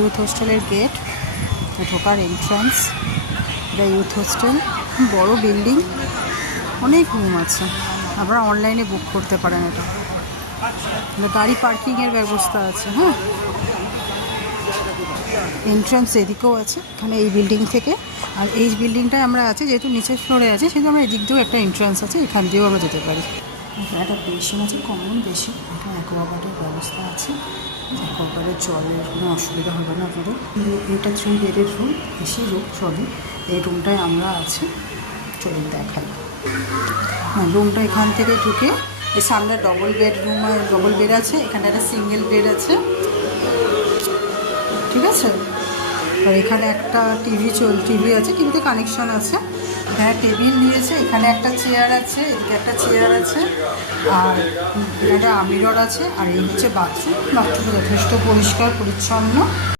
Youth হোস্টেলের gate, ঢোকার entrance. এটা ইউথ হোস্টেল, বড় বিল্ডিং, অনেক রুম আছে। আপনারা অনলাইনে বুক করতে পারেন। এটা গাড়ি পার্কিংয়ের ব্যবস্থা আছে। হ্যাঁ, এন্ট্রান্স এদিকেও আছে, এখানে এই বিল্ডিং থেকে। আর এই বিল্ডিংটায় আমরা আছি, যেহেতু নিচের ফ্লোরে আছে, সেহেতু আমরা এদিক দিয়েও একটা এন্ট্রান্স আছে, এখান দিয়েও আমরা যেতে পারি। একটা বেসিন আছে, কমন বেসিন। এটা অ্যাকোয়াগার্ডের ব্যবস্থা আছে, অ্যাকোয়াগার্ডের জলের কোনো অসুবিধা হবে না আপনাদের। এটা 3 বেডের রুম, এসি রুম সরি। এই রুমটায় আমরা আছি, চলুন দেখাই। হ্যাঁ, রুমটা এখান থেকে ঢুকে এই সামনে ডবল বেড আছে, এখানে একটা সিঙ্গেল বেড আছে, ঠিক আছে। আর এখানে একটা টিভি আছে, টিভিতে কানেকশন আছে। এখানে টেবিল নিয়েছে, এখানে একটা চেয়ার আছে, এদিকে একটা চেয়ার আছে, আর একটা মিরর আছে। আর এই হচ্ছে বাথরুম। বাথরুমটা যথেষ্ট পরিষ্কার পরিচ্ছন্ন।